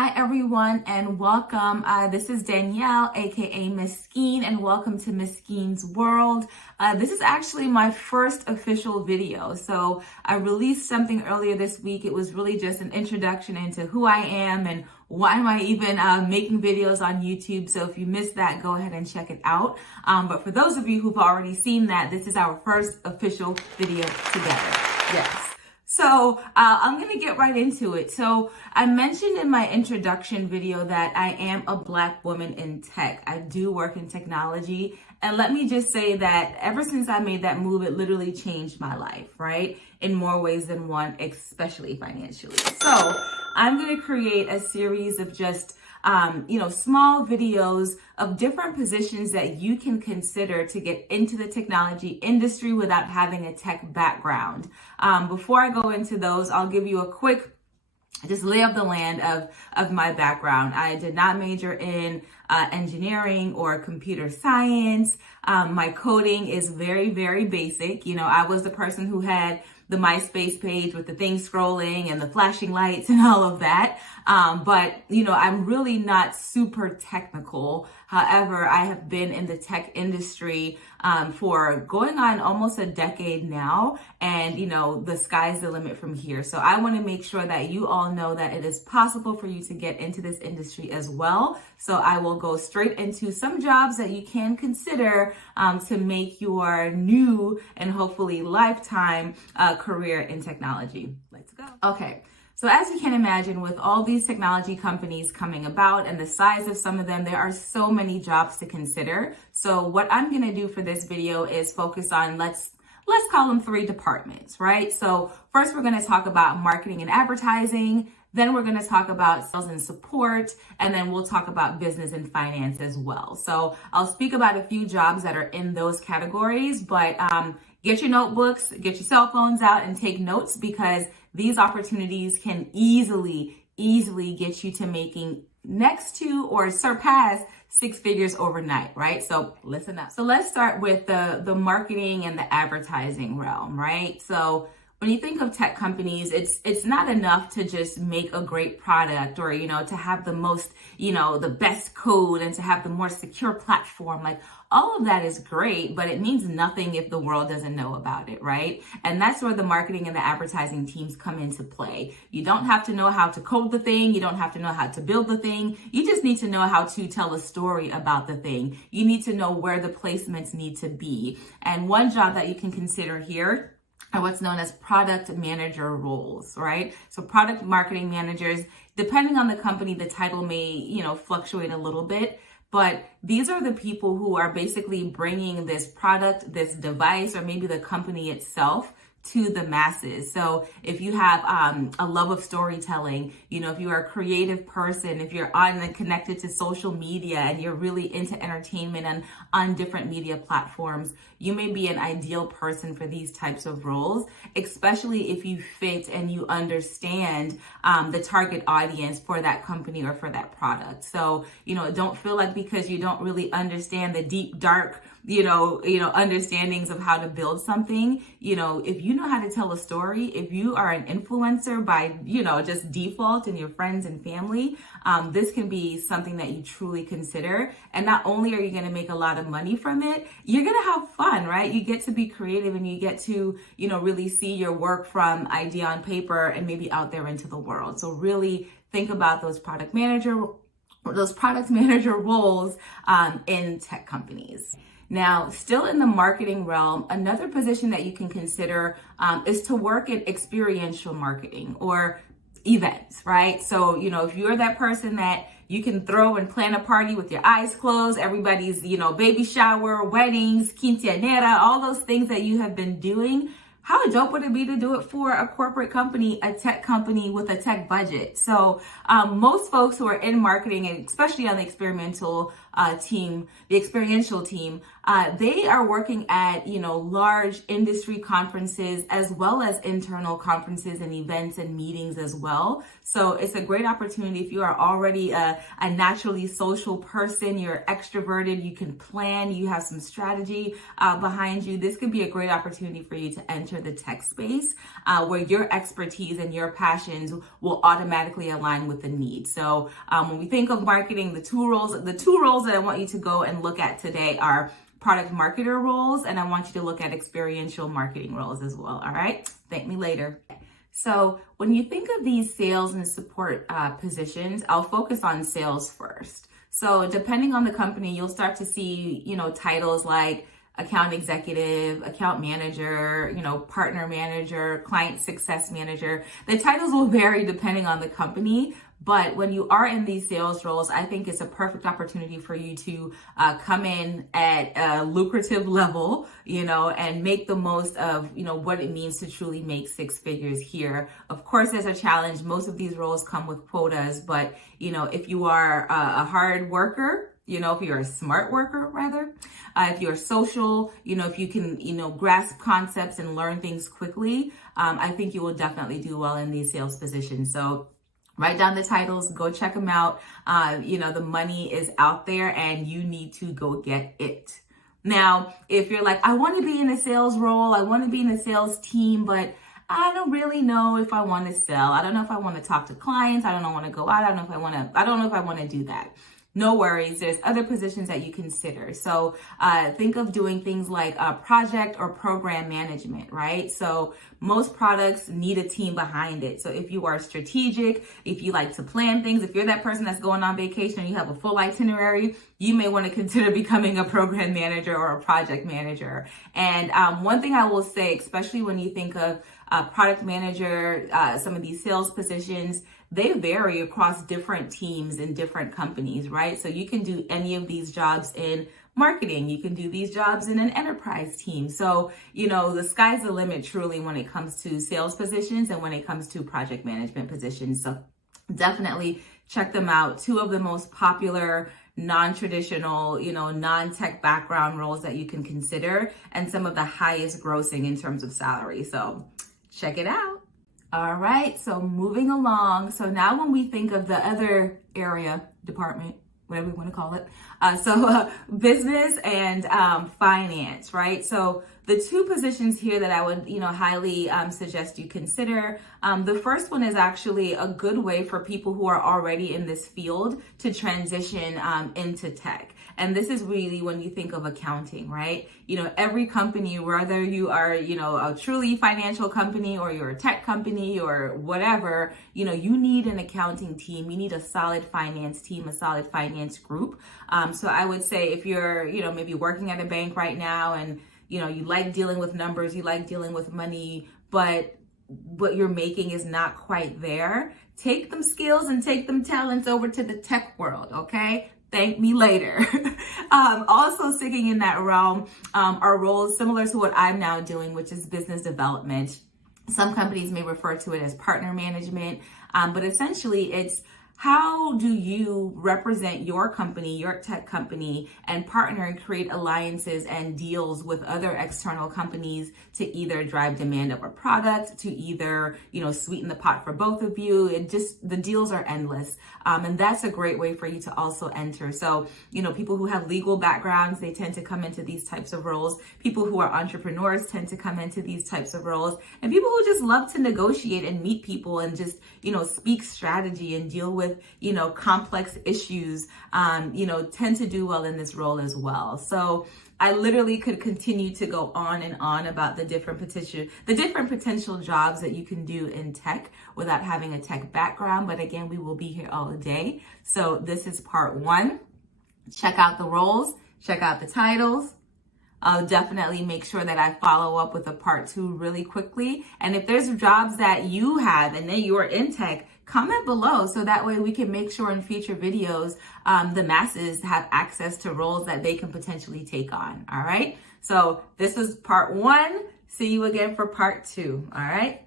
Hi everyone and welcome. This is Danielle, aka Miss Skeen, and welcome to Miss Skeen's World. This is actually my first official video. So I released something earlier this week. It was really just an introduction into who I am and why am I even making videos on YouTube. So if you missed that, go ahead and check it out. But for those of you who've already seen that, this is our first official video together. Yes. So I'm going to get right into it. So I mentioned in my introduction video that I am a Black woman in tech. I do work in technology. And let me just say that ever since I made that move, it literally changed my life, right? In more ways than one, especially financially. So I'm going to create a series of just small videos of different positions that you can consider to get into the technology industry without having a tech background. Before I go into those, I'll give you a quick just lay of the land of my background. I did not major in engineering or computer science. My coding is very, very basic. I was the person who had the MySpace page with the thing scrolling and the flashing lights and all of that. But I'm really not super technical. However, I have been in the tech industry for going on almost a decade now. And, the sky's the limit from here. So I want to make sure that you all know that it is possible for you to get into this industry as well. So I will go straight into some jobs that you can consider to make your new and hopefully lifetime career in technology. Let's go. Okay. So as you can imagine, with all these technology companies coming about and the size of some of them, there are so many jobs to consider. So what I'm going to do for this video is focus on, let's call them 3 departments, right? So first we're going to talk about marketing and advertising. Then we're going to talk about sales and support, and then we'll talk about business and finance as well. So I'll speak about a few jobs that are in those categories, but get your notebooks, get your cell phones out and take notes, because these opportunities can easily get you to making next to or surpass 6 figures overnight, right? So listen up. So let's start with the marketing and the advertising realm, right? So when you think of tech companies, it's not enough to just make a great product or, to have the most, the best code and to have the more secure platform. Like, all of that is great, but it means nothing if the world doesn't know about it, right? And that's where the marketing and the advertising teams come into play. You don't have to know how to code the thing. You don't have to know how to build the thing. You just need to know how to tell a story about the thing. You need to know where the placements need to be. And one job that you can consider here are what's known as product manager roles, right? So product marketing managers, depending on the company, the title may, fluctuate a little bit, but these are the people who are basically bringing this product, this device, or maybe the company itself to the masses. So if you have a love of storytelling, if you are a creative person, if you're on and connected to social media and you're really into entertainment and on different media platforms, you may be an ideal person for these types of roles, especially if you fit and you understand the target audience for that company or for that product. So, don't feel like because you don't really understand the deep, dark, understandings of how to build something, if you know how to tell a story, if you are an influencer by, just default in your friends and family, this can be something that you truly consider. And not only are you going to make a lot of money from it, you're going to have fun, right? You get to be creative and you get to, really see your work from idea on paper and maybe out there into the world. So really think about those product manager roles in tech companies. Now, still in the marketing realm, another position that you can consider is to work in experiential marketing or events, right? So, if you're that person that you can throw and plan a party with your eyes closed, everybody's, baby shower, weddings, quinceañera, all those things that you have been doing, how dope would it be to do it for a corporate company, a tech company with a tech budget? So most folks who are in marketing, and especially on the experimental team, the experiential team, they are working at, large industry conferences as well as internal conferences and events and meetings as well. So it's a great opportunity if you are already a naturally social person, you're extroverted, you can plan, you have some strategy behind you. This could be a great opportunity for you to enter the tech space where your expertise and your passions will automatically align with the need. So when we think of marketing, the two roles that I want you to go and look at today are product marketer roles, and I want you to look at experiential marketing roles as well. All right, thank me later. So when you think of these sales and support positions, I'll focus on sales first. So depending on the company, you'll start to see, titles like account executive, account manager, partner manager, client success manager. The titles will vary depending on the company, but when you are in these sales roles, I think it's a perfect opportunity for you to come in at a lucrative level, and make the most of, what it means to truly make six figures here. Of course, there's a challenge. Most of these roles come with quotas, but, if you are a hard worker, if you're a smart worker, rather, if you're social, if you can, grasp concepts and learn things quickly, I think you will definitely do well in these sales positions. So write down the titles, go check them out. The money is out there and you need to go get it. Now, if you're like, I want to be in a sales role, I want to be in a sales team, but I don't really know if I want to sell. I don't know if I want to talk to clients. I don't know, want to go out. I don't know if I want to do that. No worries, there's other positions that you consider. So think of doing things like project or program management, right? So most products need a team behind it. So if you are strategic, if you like to plan things, if you're that person that's going on vacation and you have a full itinerary, you may want to consider becoming a program manager or a project manager. And one thing I will say, especially when you think of product manager, some of these sales positions, they vary across different teams and different companies, right? So you can do any of these jobs in marketing. You can do these jobs in an enterprise team. So, the sky's the limit truly when it comes to sales positions and when it comes to project management positions. So definitely check them out. Two of the most popular non-traditional, non-tech background roles that you can consider, and some of the highest grossing in terms of salary. So check it out. All right, so moving along. So now when we think of the other area, department, whatever we want to call it, business and finance, right? So the two positions here that I would, highly suggest you consider. The first one is actually a good way for people who are already in this field to transition into tech. And this is really when you think of accounting, right? Every company, whether you are, a truly financial company or you're a tech company or whatever, you need an accounting team. You need a solid finance team, a solid finance group. So I would say if you're, maybe working at a bank right now and, you like dealing with numbers, you like dealing with money, but what you're making is not quite there, take them skills and take them talents over to the tech world, okay? Thank me later. Also sticking in that realm are roles similar to what I'm now doing, which is business development. Some companies may refer to it as partner management, but essentially it's how do you represent your company, your tech company, and partner and create alliances and deals with other external companies to either drive demand of a product, to either, sweeten the pot for both of you. The deals are endless. And that's a great way for you to also enter. So, people who have legal backgrounds, they tend to come into these types of roles. People who are entrepreneurs tend to come into these types of roles. And people who just love to negotiate and meet people and just, speak strategy and deal with, complex issues, tend to do well in this role as well. So I literally could continue to go on and on about the different potential jobs that you can do in tech without having a tech background. But again, we will be here all day. So this is part one. Check out the roles, check out the titles. I'll definitely make sure that I follow up with a part two really quickly. And if there's jobs that you have and then you are in tech, comment below so that way we can make sure in future videos the masses have access to roles that they can potentially take on. All right. So this was part one. See you again for part two. All right.